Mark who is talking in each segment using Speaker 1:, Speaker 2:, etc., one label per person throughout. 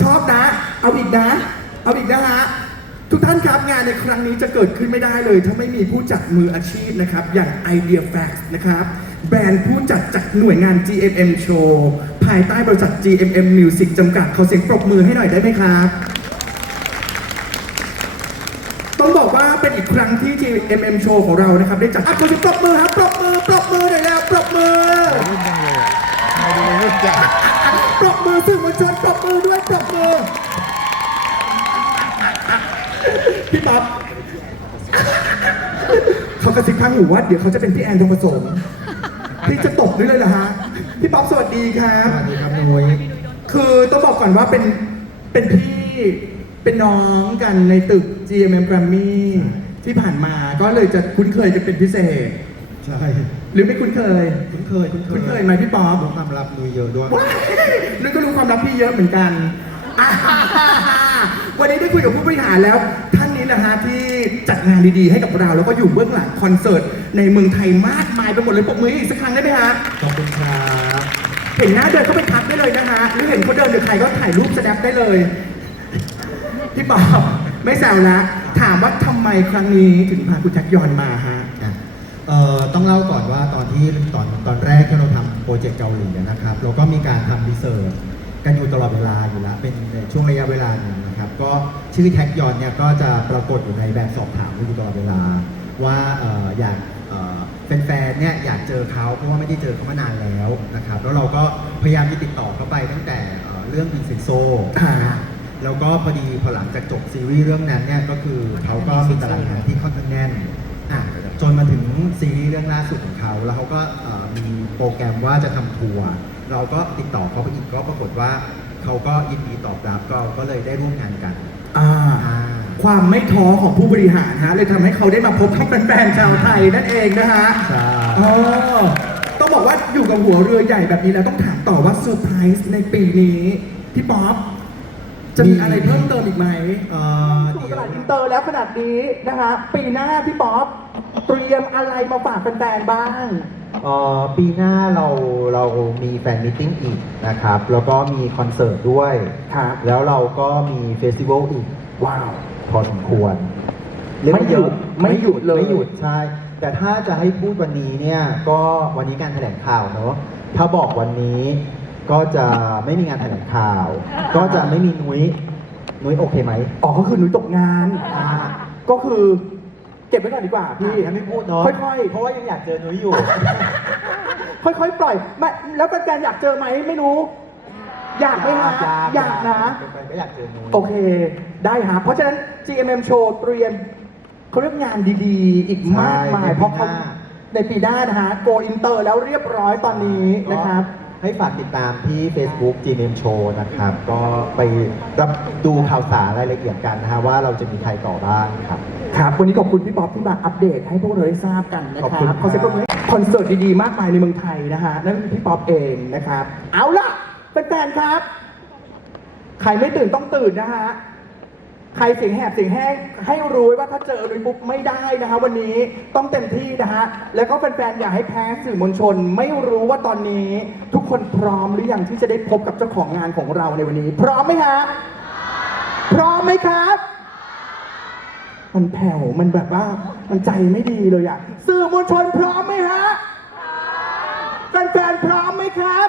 Speaker 1: ชอบนะ เอาอีกนะ เอาอีกนะฮะ ทุกท่านครับงานในครั้งนี้จะเกิดขึ้นไม่ได้เลย ถ้าไม่มีผู้จัดมืออาชีพนะครับ อย่าง Idea Facts นะครับ แบรนด์ผู้จัดจากหน่วยงาน GMM Show ภายใต้บริษัท GMM Music จำกัดขอเสียงปรบมือให้หน่อยได้ไหมครับ ต้องบอกว่าเป็นอีกครั้งที่ GMM Show ของเรานะครับ ได้จัดอะขอเสียงปรบมือครับปรบมือปรบมือหน่อยแล้วปรบมือ
Speaker 2: รุ่นจังเลยอะทำไมดูรุ่นจัง
Speaker 1: ปรบมือสื่อมวลชนปรบมือด้วยปรบมือพี่ป๊อปเขากระซิบข้างหูว่าเดี๋ยวเขาจะเป็นพี่แอนทองผสมพี่จะตบด้วยเลยเหรอฮะพี่ป๊อปสวัสดีครั
Speaker 2: ส
Speaker 1: บ
Speaker 2: วัสดีครับนุ้ย
Speaker 1: คือต้องบอกก่อนว่าเป็นเป็นพี่ เป็นน้องกันในตึก GMM Grammy ที่ผ่านมาก็เลยจะคุ้นเคยกันเป็นพิเศษ
Speaker 2: ใช่
Speaker 1: หรือไม่คุ้นเคย
Speaker 2: คุ้นเคยคุ้นเคย
Speaker 1: คุ้นเคยไหมพี่ป๊อป
Speaker 2: รู้ความลับนุ้ยเยอะด้วย
Speaker 1: ว้ายนึกก็รู้ความลับพี่เยอะเหมือนกันอ่าวันนี้ได้คุยกับผู้บริหารแล้ว ท่านนี้แหละฮะที่จัดงานดีๆให้กับเรา แล้วก็อยู่เบื้องหลังคอนเสิร์ตในเมืองไทยมากมายไปหมดเลยปรบมือให้อีกสักครั้งได้ไหมฮะ
Speaker 2: ขอบคุณครับ
Speaker 1: เห็นหน้าเดินเข้าไปทักได้เลยนะฮะหรือเห็นเขาเดินหรือใครก็ถ่ายรูปแสดงได้เลย พี่ปอบไม่แซวละถามว่าทำไมครั้งนี้ถึงพาคุณแจ็คยอนมาฮะ
Speaker 2: อะเอ่อต้องเล่าก่อนว่าตอนที่ตอนตอนแรกที่เราทำโปรเจกต์เกาหลีนะครับ เราก็มีการทำรีเสิร์ชกันอยู่ตลอดเวลาอยู่แล้วเป็นในช่วงระยะเวลาหนึ่งนะครับ ก็ชื่อแท็กยอนเนี่ยก็จะปรากฏอยู่ในแบบสอบถามอยู่ตลอดเวลา ว่าเอ่ออยากเอ่อแฟนๆเนี่ยอยากเจอเขาเพราะว่าไม่ได้เจอเขามานานแล้วนะครับ แล้วเราก็พยายามจะติดต่อเขาไปตั้งแต่เอ่อเรื่องวินเซนโซ
Speaker 1: อ่า
Speaker 2: แล้วก็พอดีพอหลังจากจบซีรีส์เรื่องนั้นเนี่ยก็คือเขาก็มีตารางงานที่ค่อนข้างแน่นอะจนมาถึงซีรีส์เรื่องล่าสุดของเขา แล้วเขาก็เอ่อมีโปรแกรมว่าจะทำทัวร์เราก็ติดต่อเขาไปอีกก็ปรากฏว่าเขาก็ยินดีตอบรับก็ก็เลยได้ร่วมงานกัน
Speaker 1: อ่า
Speaker 2: อ่า
Speaker 1: ความไม่ท้อของผู้บริหารฮะเลยทำให้เขาได้มาพบกับแฟนๆชาวไทยนั่นเองนะฮะ
Speaker 2: ใช่
Speaker 1: อ๋อต้องบอกว่าอยู่กับหัวเรือใหญ่แบบนี้แล้วต้องถามต่อว่าเซอร์ไพรส์ในปีนี้พี่ป๊อป จะมีอะไรเพิ่มเติมอีกไหม
Speaker 2: เอ่อ
Speaker 1: สู่
Speaker 2: เดี๋
Speaker 1: ต
Speaker 2: ยว
Speaker 1: ลาดอินเตอร์แล้วขนาดนี้นะฮะปีหน้าพี่ป๊อปเตรียมอะไรมาฝากแฟนๆบ้าง
Speaker 2: เอ่อปีหน้าเราเรามีแฟนมิทติ้งอีกนะครับ แล้วก็มีคอนเสิร์ตด้วย
Speaker 1: ครับ
Speaker 2: แล้วเราก็มีเฟสติวัลอีก
Speaker 1: ว้าว
Speaker 2: พอสมควร
Speaker 1: ไม่หยุดไม่หยุดเลย
Speaker 2: ไม่หยุดใช่ แต่ถ้าจะให้พูดวันนี้เนี่ย ก็วันนี้การแถลงข่าวเนอะถ้าบอกวันนี้ ก็จะไม่มีงานแถลงข่าว ก็จะไม่มีนุ้ยนุ้ยโอเคไหม
Speaker 1: อ๋อก็คือหนูตกงาน
Speaker 2: อ่า
Speaker 1: ก็คือเก็บไว้ก่อนดีกว่าพี่
Speaker 2: ยังไม่พูดเนาะ
Speaker 1: ค่อยๆ
Speaker 2: เพราะว่ายังอยากเจอนุ้ยอยู่
Speaker 1: ค่อยๆ ปล่อยไม่แล้วแฟนๆอยากเจอไหมไม่รู้ อยากไหมฮะอยากนะ
Speaker 2: เป็นไปก็อยากเจอนุ้ย
Speaker 1: โอเค ได้ฮะเพราะฉะนั้น GMM Show เตรียมเขาเรียกงานดีๆ อีกมากมายเพราะเขาในปีหน้านะฮะ Go Inter แล้วเรียบร้อยตอนนี้นะครับ
Speaker 2: ให้ฝากติดตามที่ Facebook GMM Show นะครับ ก็ไปรับดูข่าวสารรายละเอียดกันนะฮะว่าเราจะมีใครต่อบ้างครับ
Speaker 1: ครับ วันนี้ขอบคุณพี่ป๊อปที่มาอัปเดตให้พวกเราได้ทราบกันนะ
Speaker 2: ขอบ
Speaker 1: ค
Speaker 2: คุณ
Speaker 1: รับ
Speaker 2: ครับ
Speaker 1: ขอเสียงปรบมือให้คอนเสิร์ตดีๆ มากมายในเมืองไทยนะฮะ นั่นคือพี่ป๊อปเองนะครับ เอาล่ะแฟนๆครับ ใครไม่ตื่นต้องตื่นนะฮะ ใครเสียงแหบเสียงแห้งให้รู้ไว้ว่าถ้าเจอลุยปุ๊บไม่ได้นะฮะวันนี้ต้องเต็มที่นะฮะแล้วก็แฟนๆอย่าให้แพ้สื่อมวลชน ไม่รู้ว่าตอนนี้ทุกคนพร้อมหรือยังที่จะได้พบกับเจ้าของงานของเราในวันนี้ พร้อมไหมฮะพร้อมไหมครับมันแผ่วมันแบบว่ามันใจไม่ดีเลยอะสื่อมวลชนพร้อมไหมฮะแฟนๆพร้อมไหมครับ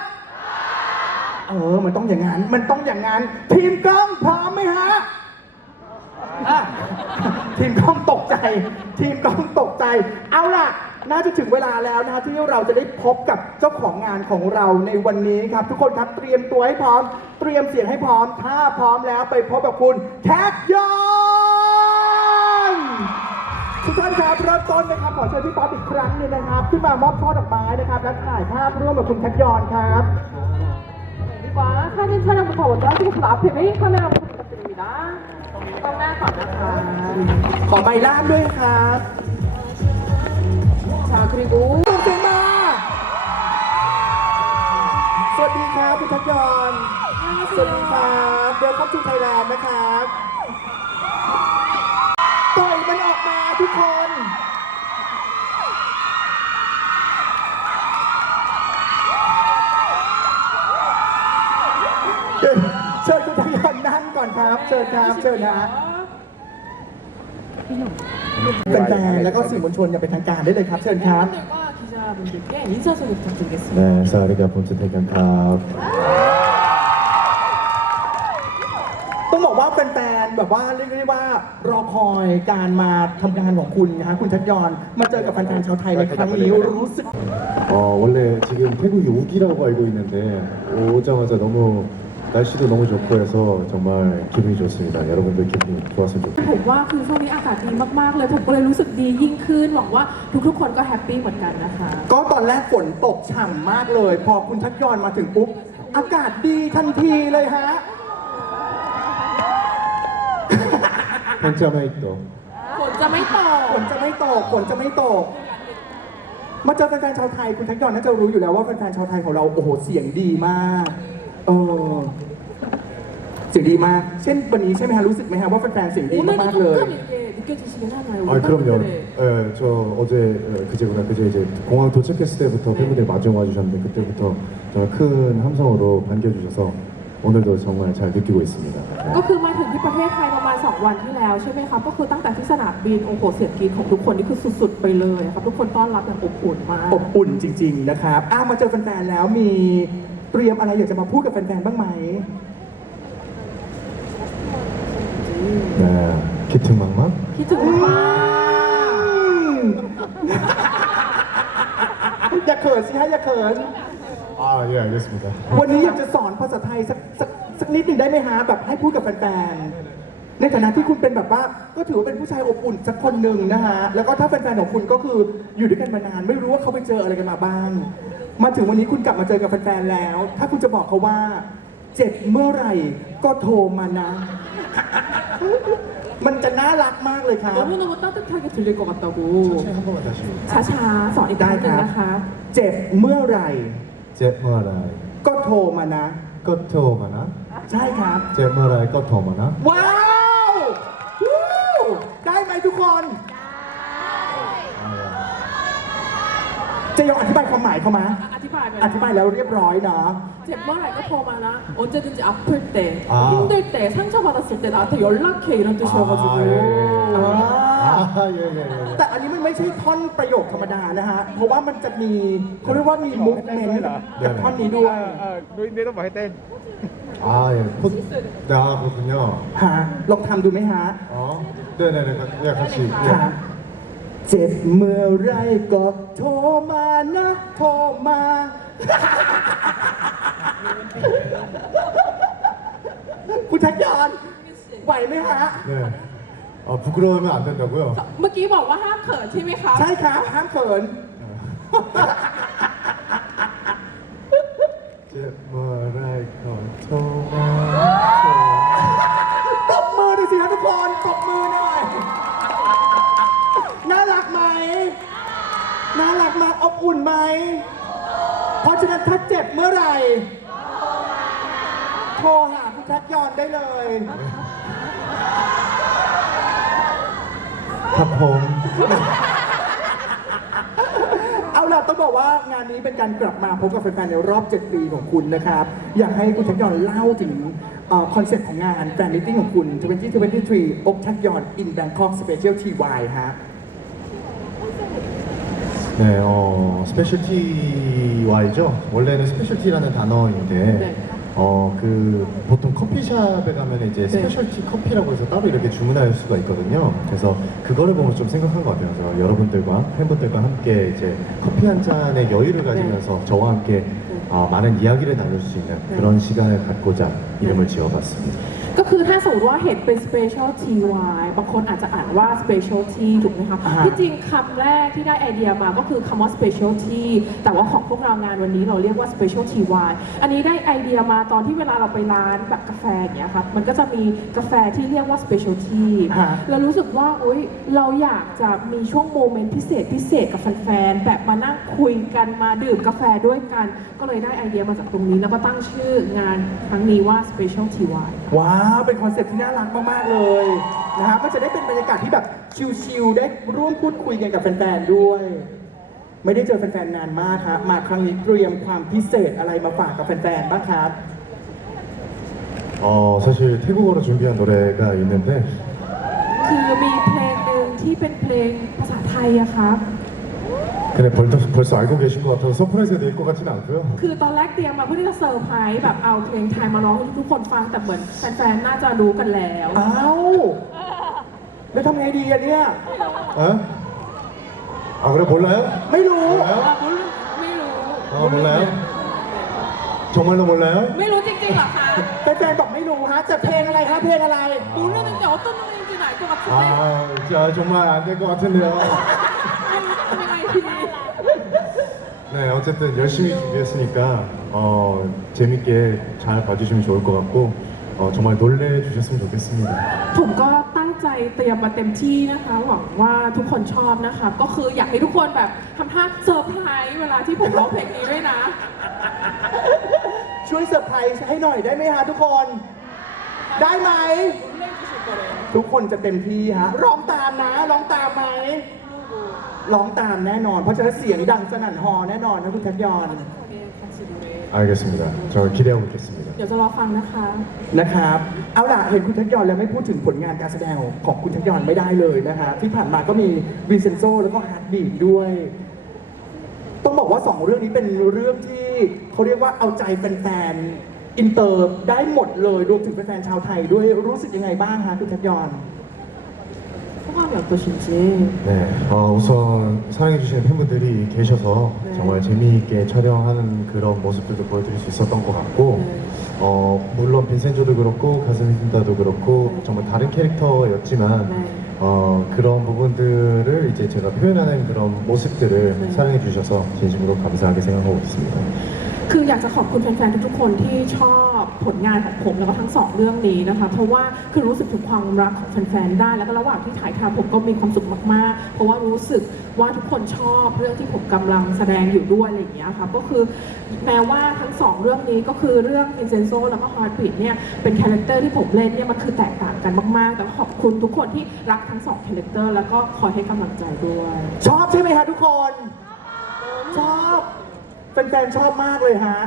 Speaker 1: เออ มันต้องอย่างนั้น มันต้องอย่างนั้น ทีมกล้องพร้อมไหมฮะ อ่ะทีมกล้องตกใจ ทีมกล้องตกใจ เอาล่ะ น่าจะถึงเวลาแล้วนะฮะที่เราจะได้พบกับเจ้าของงานของเราในวันนี้ครับ ทุกคนครับเตรียมตัวให้พร้อม เตรียมเสียงให้พร้อม ถ้าพร้อมแล้วไปพบกับคุณแท็กยอนทุกท่านครับเริ่มต้นนะครับขอเชิญพี่ป๊อปอีกครั้งหนึงนะครับ ขึ้นมามอบช่อดอกไม้นะครับ และถ่ายภาพร่วมกับคุณแท็กยอนครับ
Speaker 3: 이과 사진 촬영부터 먼저 하시겠습니다. 앞에 메인 카메라부터 부탁드립니다. ต้องหน้าก่อนนะคะ
Speaker 1: ขอใบลามด้วยครับ
Speaker 3: ชาค
Speaker 1: ริกูเซมาสวัสดีครับคุณทักยอนสวัสดีครับเดลคัาทูไทยแลนด์นะครับ เชิญครับเชิญนะ เป็นแฟนๆแล้วก็สื่อมวลชนอย่างเป็นทางการได้เลยครับ เชิญครับ
Speaker 3: 팬들과 기자분들께 인사 소개 부탁드리겠습니다.
Speaker 4: 네, 사와디가 본츠 태경캅.
Speaker 1: ต้องบอกว่าแฟนๆแบบว่าเรียกได้ว่ารอคอยการมาทำงานของคุณนะฮะคุณชักยอนมาเจอกับแฟนๆชาวไทยในครั้งนี้รู้สึก
Speaker 4: 어, 원래 지금 태국이 우기라고 알고 있는데 오자마자 너무 날씨도 너무 좋고 해서 정말 기분이 좋습니다. 여러분들 기분이 좋았으면 좋겠습니다.
Speaker 3: ผมว่าคือช่วงนี้อากาศดีมากๆ เลยผมก็เลยรู้สึกดียิ่งขึ้น หวังว่าทุกๆ คนก็แฮปปี้เหมือนกันนะคะ
Speaker 1: ก็ตอนแรกฝนตกฉ่ำมากเลย พอคุณชักยอนมาถึงปุ๊บ อากาศดีทันทีเลยฮะ
Speaker 4: 펜짜마이또
Speaker 3: ฝนจะไม่ตก
Speaker 1: ฝนจะไม่ตกฝนจะไม่ตก มาเจอแฟนๆชาวไทยคุณทักยอนน่าจะรู้อยู่แล้วว่าแฟนๆชาวไทยของเราโอ้โหเสียงดีมาก เออเสียงดีมาก เช่นวันนี้ใช่ไหมฮะรู้สึกไหมฮะว่าแฟนๆเสียงดี
Speaker 3: 오늘도
Speaker 1: มากๆเลย
Speaker 3: 조금 이렇게 느껴지시긴 하나요?
Speaker 4: 아
Speaker 3: 우리
Speaker 4: 그럼요.
Speaker 3: 팬분들의
Speaker 4: 예, 저 어제 어, 그제구나 그제 이제 공항 도착했을 때부터 팬분들이 마중 와주셨는데 그때부터 정말 큰 함성으로 반겨주셔서 오늘도 정말 잘 느끼고 있습니다. 네.
Speaker 3: ก็คือมาถึงที่ประเทศไทยประมาณ 2 วันที่แล้วใช่ไหมคะก็คือตั้งแต่ที่สนามบินโอ้โหเสียงกรีดของทุกคนนี่คือสุดๆไปเลยครับทุกคนต้อนรับอย่างอบอุ่นมาก
Speaker 1: อบอุ่นจริง ๆ นะครับอ้ามาเจอแฟนๆแล้วมีเ ตรียมอะไรอยากจะมาพูดกับแฟนๆบ้างไหม
Speaker 4: 네, 키튼망망.
Speaker 3: คิดถึงมาก
Speaker 1: อย่าเขินสิฮะอย่าเขิน
Speaker 4: 아, 예, 알겠습니다.
Speaker 1: วันนี้อยากจะสอนภาษาไทยสักสักสักนิดหนึ่งได้ไหมฮะแบบให้พูดกับแฟนๆในฐานะที่คุณเป็นแบบว่า ก็ถือว่าเป็นผู้ชายอบอุ่นสักคนหนึ่งนะฮะแล้วก็ถ้าแฟนๆของคุณก็คืออยู่ด้วยกันมานานไม่รู้ว่าเขาไปเจออะไรกันมาบ้าง มาถึงวันนี้คุณกลับมาเจอกับแฟนๆแล้ว ถ้าคุณจะบอกเขาว่า เจ็บเมื่อไหร่ก็โทรมานะ มันจะน่ารักมากเลยครับ
Speaker 3: 너무너무 따뜻하게 들릴 것 같다고
Speaker 4: 천천히 한 번만 다시.
Speaker 3: ช้าๆสอนอีกค
Speaker 1: ได้
Speaker 3: รั้งห
Speaker 1: ค
Speaker 3: นึ่ง
Speaker 1: รับ
Speaker 3: นะคะ
Speaker 1: เจ็บเมื่อไหร่
Speaker 4: 잼머라이
Speaker 1: ก็โทรมานะ
Speaker 4: 꺼토마나
Speaker 1: ใช่ครับ
Speaker 4: 잼머라이 꺼토마나
Speaker 1: ว้าววู้ได้ไหมทุกคน
Speaker 4: 아,
Speaker 1: จะยอมอธิบายความหมายเขามา
Speaker 3: อธิบายไป
Speaker 1: อธิบายแล้วเรียบร้อยเนาะ
Speaker 3: เจ็บเมื่อไหร่ก็โทรมานะ 언제든지 아플 때,
Speaker 4: 아.
Speaker 3: 힘들 때, 상처받았을 때 나한테 연락해 이런 뜻이어가지고
Speaker 4: 아, 예, 예, 예.
Speaker 1: อ่า
Speaker 4: 아, 예, 예, 예.
Speaker 1: แต่อันนี้มันไม่ใช่ท่อนประโยคธรรมดานะฮะ เพราะว่ามันจะมีเขาเรียกว่ามีมุกเมนต์กับท่อนนี้ด้วย
Speaker 5: นุ้ยต้องบอกให้เต้น
Speaker 4: 아, 예. 콧, 네, 아, 그렇군요.
Speaker 1: ฮะลองทำดูไหมฮะ
Speaker 4: 어? 네네네. 예, 같이.
Speaker 1: ค่ะ
Speaker 4: 예.
Speaker 1: เจ็บเมื่อไรก็โทรมานะ โทรมา คุณทักยอนไหวไหมฮะ
Speaker 4: 네. 아, 부끄러우면 안 된다고요?
Speaker 3: เมื่อกี้บอกว่าห้ามเขินใช่ไหมคะ
Speaker 1: ใช่ครับห้ามเขิน
Speaker 4: 잼머라이 꺼토
Speaker 1: เพราะฉะนั้นถ้าเจ็บเมื่อไหร่ โทรหาคุณแท็กยอนได้เลย
Speaker 4: 팝홈
Speaker 1: เอาล่ะต้องบอกว่างานนี้เป็นการกลับมาพบกับแฟนๆในรอบ 7 ปีของคุณนะครับ อยากให้คุณแท็กยอนเล่าถึงคอนเซ็ปต์ของงานแฟนมิทติ้งของคุณ 2023 อกแท็กยอน in Bangkok Special TY ฮะ
Speaker 4: 네, 어, 스페셜티와이죠. 원래는 스페셜티라는 단어인데,
Speaker 3: 네.
Speaker 4: 어, 그, 보통 커피숍에 가면 이제
Speaker 3: 네.
Speaker 4: 스페셜티 커피라고 해서 따로 이렇게 주문할 수가 있거든요. 그래서 그거를 보면 좀 생각한 것 같아요. 그래서 여러분들과 팬분들과 함께 이제 커피 한 잔의 여유를 가지면서 저와 함께 아, 많은 이야기를 나눌 수 있는
Speaker 3: 네.
Speaker 4: 그런 시간을 갖고자 이름을 지어봤습니다.
Speaker 3: ก็คือถ้าสมมติว่าเห็นเป็น special TY บางคนอาจจะอ่านว่า special T ถูกไหมคะ
Speaker 1: อ่าฮะ
Speaker 3: ที่จริงคำแรกที่ได้ไอเดียมาก็คือคำว่า special T แต่ว่าของพวกเรางานวันนี้เราเรียกว่า special TY อันนี้ได้ไอเดียมาตอนที่เวลาเราไปร้านแบบกาแฟอย่างเงี้ยครับมันก็จะมีกาแฟที่เรียกว่า special T
Speaker 1: ฮะ
Speaker 3: เรารู้สึกว่าอุ๊ยเราอยากจะมีช่วงโมเมนต์พิเศษพิเศษกับแฟนๆ แบบมานั่งคุยกันมาดื่มกาแฟด้วยกัน ก็เลยได้ไอเดียมาจากตรงนี้ แล้วก็ตั้งชื่องานครั้งนี้ว่า special TY
Speaker 1: ว้าเป็นคอนเซ็ปต์ที่น่ารักมาก ๆ เลยนะฮะมันจะได้เป็นบรรยากาศที่แบบชิลๆได้ร่วมพูดคุยกันกับแฟน ๆ ด้วย ไม่ได้เจอแฟน ๆ นานมากครับมาครั้งนี้เตรียมความพิเศษอะไรมาฝากกับแฟน ๆ บ้างครับ
Speaker 4: 어, 사실 태국어로 준비한 노래가 있는데
Speaker 3: คือมีเพลงหนึ่งที่เป็นเพลงภาษาไทยอะครับ
Speaker 4: 근데 벌써, 벌써 알고 계신 것 같아서 서프라이즈가 될 것 같지는 않고요.
Speaker 3: คือตอนแรกเตรียมมาเพื่อที่จะเซอร์ไพรส์แบบเอาเพลงไทยมาร้องให้ทุกคนฟังแต่เหมือนแฟนๆ น่าจะรู้กันแล้ว
Speaker 1: อ้าวแล้วทำไงดีอะเนี่ย
Speaker 4: 어? 아 그래 몰라요?
Speaker 1: ไม่รู้
Speaker 4: 몰라요?
Speaker 3: ไม่รู้
Speaker 4: 아 몰라요? 정말로 몰라요?
Speaker 3: ไม่รู้จริงๆเหรอคะ
Speaker 1: แฟนๆบอกไม่รู้ฮะจะเพลงอะไรฮะเพลงอะไร
Speaker 3: รู้เรื่องนึงแต่ว่าต้นนึงจริงๆไหนก็แบบไม่
Speaker 4: 아 자, 정말 안 될 것 같은데요.
Speaker 3: รู้ทำยังไงที
Speaker 4: 네 어쨌든 열심히 준비했으니까 어, 재밌게 잘 봐주시면 좋을 것 같고 어, 정말 놀래주셨으면 좋겠습니다.
Speaker 3: ผมก็ตั้งใจเตรียมมาเต็มที่นะคะ หวังว่าทุกคนชอบนะคะ ก็คืออยากให้ทุกคนแบบทำท่าเซอร์ไพรส์เวลาที่ผมร้องเพลงนี้ด้วยนะ
Speaker 1: ช่วยเซอร์ไพรส์ให้หน่อยได้ไหมฮะทุกคน ได้ไหม ทุกคนจะเต็มที่ฮะร้องตามนะร้องตามไหม ร้องตามแน่นอน เพราะฉะนั้นเสียงดังสนั่นฮอแน่นอนนะคุณทักยอน
Speaker 4: 알겠습니다. 저 기대하고 있겠습니다.
Speaker 3: เดี๋ยวจะรอฟังนะคะ
Speaker 1: นะครับ เอาล่ะ เห็นคุณทักยอนแล้วไม่พูดถึงผลงานการแสดงของคุณทักยอนไม่ได้เลยนะฮะที่ผ่านมาก็มีวินเซนโซแล้วก็ฮาร์ดบีดด้วย ต้องบอกว่าสองเรื่องนี้เป็นเรื่องที่เขาเรียกว่าเอาใจแฟนๆอินเตอร์ได้หมดเลยรวมถึงแฟนๆชาวไทยด้วยรู้สึกยังไงบ้างฮะคุณทักยอน
Speaker 3: 소감이 어떠신지
Speaker 4: 네, 어, 우선 사랑해주시는 팬분들이 계셔서
Speaker 3: 네.
Speaker 4: 정말 재미있게 촬영하는 그런 모습들도 보여드릴 수 있었던 것 같고
Speaker 3: 네.
Speaker 4: 어, 물론 빈센조도 그렇고 가슴이 뛴다도 그렇고
Speaker 3: 네.
Speaker 4: 정말 다른 캐릭터였지만
Speaker 3: 네.
Speaker 4: 어, 그런 부분들을 이제 제가 표현하는 그런 모습들을
Speaker 3: 네.
Speaker 4: 사랑해주셔서 진심으로 감사하게 생각하고 있습니다.
Speaker 3: คืออยากจะขอบคุณแฟนๆ ทุกๆ คนที่ชอบผลงานของผมแล้วก็ทั้งสองเรื่องนี้นะคะ เพราะว่าคือรู้สึกถึงความรักของแฟนๆ ได้ แล้วก็ระหว่างที่ถ่ายทำผมก็มีความสุขมากๆ เพราะว่ารู้สึกว่าทุกคนชอบเรื่องที่ผมกำลังแสดงอยู่ด้วยอะไรอย่างเงี้ยค่ะ ก็คือแม้ว่าทั้งสองเรื่องนี้ก็คือเรื่อง i n c e n s o แล้วก็ Heartbeat เนี่ยเป็นคาแรคเตอร์ที่ผมเล่นเนี่ยมันคือแตกต่างกันมากๆ แต่ก็ขอบคุณทุกคนที่รักทั้งสองคาแรคเตอร์แล้วก็คอยให้กำลังใจด้วย
Speaker 1: ชอบใช่ไหมฮะทุกคน แฟนๆชอบมากเลยฮะ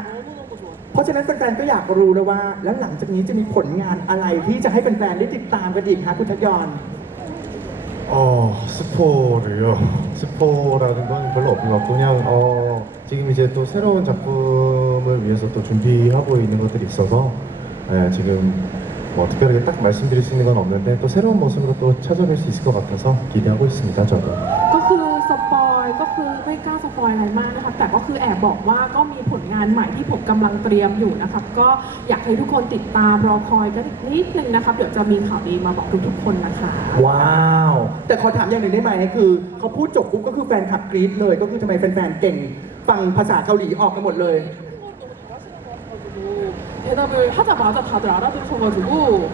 Speaker 1: เพราะฉะนั้นแฟนๆก็อยากรู้แล้วว่า แล้วหลังจากนี้จะมีผลงานอะไรที่จะให้แฟนๆได้ติดตามกันอีกฮะคุณทักยอน
Speaker 4: 어, 스포를요. 스포라는 건 별로 없는 것 같고 그냥 어, 지금 이제 또 새로운 작품을 위해서 또 준비하고 있는 것들이 있어서 예, 지금 뭐 특별하게 딱 말씀드릴 수 있는 건 없는데 또 새로운 모습으로 또 찾아뵐 수 있을 것 같아서 기대하고 있습니다. 저도.
Speaker 3: ก็คือสปอยก็คือไม่กล้าส ปอยอะไรมากนะคะแต่ก็คือแอบบอกว่าก็มีผลงานใหม่ที่ผมกำลังเตรียมอยู่นะครับก็อยากให้ทุกคนติดตามรอคอยกันอีกนิดนึงนะครับ เดี๋ยวจะมีข่าวดีมาบอกทุกๆคนนะคะ
Speaker 1: ว้าว แต่ขอถามอย่างหนึ่งได้ไหมคือเขาพูดจบปุ๊บก็คือแฟนคลับกรี๊ดเลย ก็คือทำไมแฟนๆเก่ง ฟังภาษาเกาหลีออกกันหมดเลย
Speaker 3: 대답을 하자마자 다들 알아들으셔가지고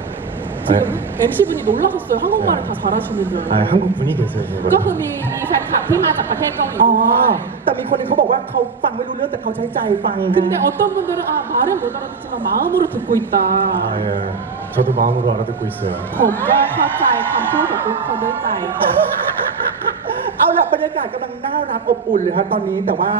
Speaker 3: 지금 MC분이 놀라셨어요. 한국말을 다 잘하시는 줄.
Speaker 4: 아, 한국 분이 계세요. 지금.
Speaker 3: ก็คือมีมีแฟนคลับที่มาจากประเทศเกาหลี
Speaker 1: อ๋อ
Speaker 3: ด้วย
Speaker 1: แต่มีคนหนึงเขาบอกว่าเขาฟังไม่รู้เรื่องแต่เขาใช้ใจฟัง
Speaker 3: 근데
Speaker 1: ฮะ
Speaker 3: 어떤 분들은 아 말은 못 알아듣지만 마음으로 듣고 있다.
Speaker 4: 아, 예. 저도 마음으로 알아듣고 있어요.
Speaker 3: ผมก็เข้าใจคำพูดของทุกคนด้วยใจค่ะ
Speaker 1: เอาละบรรยากาศกำลังน่ารักอบอุ่นเลยครับตอนนี้แต่ว่า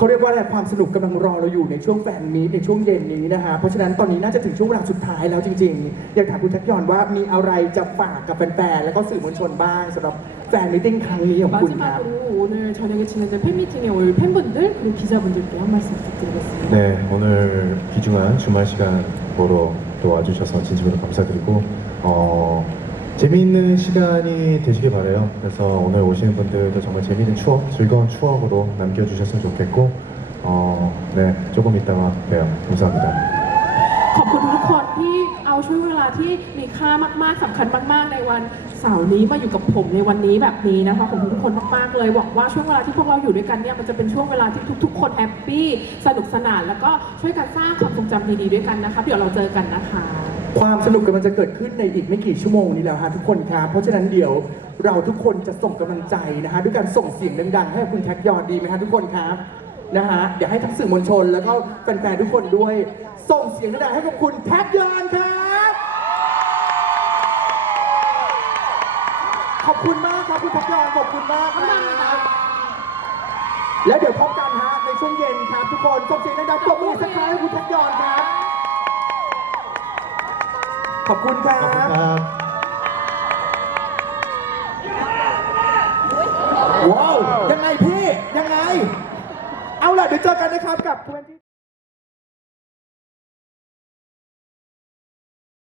Speaker 1: เขาเรียกว่าอะไรความสนุกกำลังรอเราอยู่ในช่วงแฟนมีตในช่วงเย็นนี้นะฮะเพราะฉะนั้นตอนนี้น่าจะถึงช่วงเวลาสุดท้ายแล้วจริงๆ อยากถามคุณทักยอนว่ามีอะไรจะฝากกับแฟนๆแล้วก็สื่อมวลชนบ้างสำหรับแฟนมิทติ้งครั้งนี้ของคุณครับ
Speaker 3: 마지막으로 오늘 저녁에 진행된 팬미팅에 올 팬분들 그리고 기자분들께 한 말씀 부탁드리겠습니다.
Speaker 4: 네, 오늘 귀중한 주말 시간 보러 또 와주셔서 진심으로 감사드리고 어, 재미있는 시간이 되시길 바래요. 그래서 오늘 오시는 분들도 정말 재미있는 추억, 즐거운 추억으로 남겨주셨으면 좋겠고 어, 네, 조금 이따가 봬요. 감사합니다.
Speaker 3: ขอบคุณทุกคนที่เอาช่วงเวลาที่มีค่ามากๆสำคัญมาก ๆ ในวันเสาร์นี้มาอยู่กับผมในวันนี้แบบนี้นะคะขอบคุณทุกคนมากๆเลยหวังว่าช่วงเวลาที่พวกเราอยู่ด้วยกันเนี่ยมันจะเป็นช่วงเวลาที่ทุก ๆ คนแฮปปี้สนุกสนานแล้วก็ช่วยกันสร้างความทรงจำดีๆด้วยกันนะคะเดี๋ยวเราเจอกันนะคะ
Speaker 1: ความสนุกกำลังจะเกิดขึ้นในอีกไม่กี่ชั่วโมงนี้แล้วฮะทุกคนครับเพราะฉะนั้นเดี๋ยวเราทุกคนจะส่งกำลังใจนะฮะด้วยการส่งเสียงดังๆให้กับคุณแท็กยอนดีไหมฮะทุกคนครับนะฮะเดี๋ยวให้ทั้งสื่อมวลชน แล้วก็แฟนๆทุกคนด้วย ส่งเสียงดังๆให้กับคุณแท็กยอนครับขอบคุณมากครับคุณแท็กยอนขอบคุณมากครับแล้วเดี๋ยวพบกันฮะในช่วงเย็นครับทุกคนส่งเสียงดังๆปรบมือสักครั้งให้คุณแท็กยอนครับ ขอบคุณครับว้าว ยังไงพี่ ยังไง เอาล่ะ เดี๋ยวเจอกันนะครับกับ20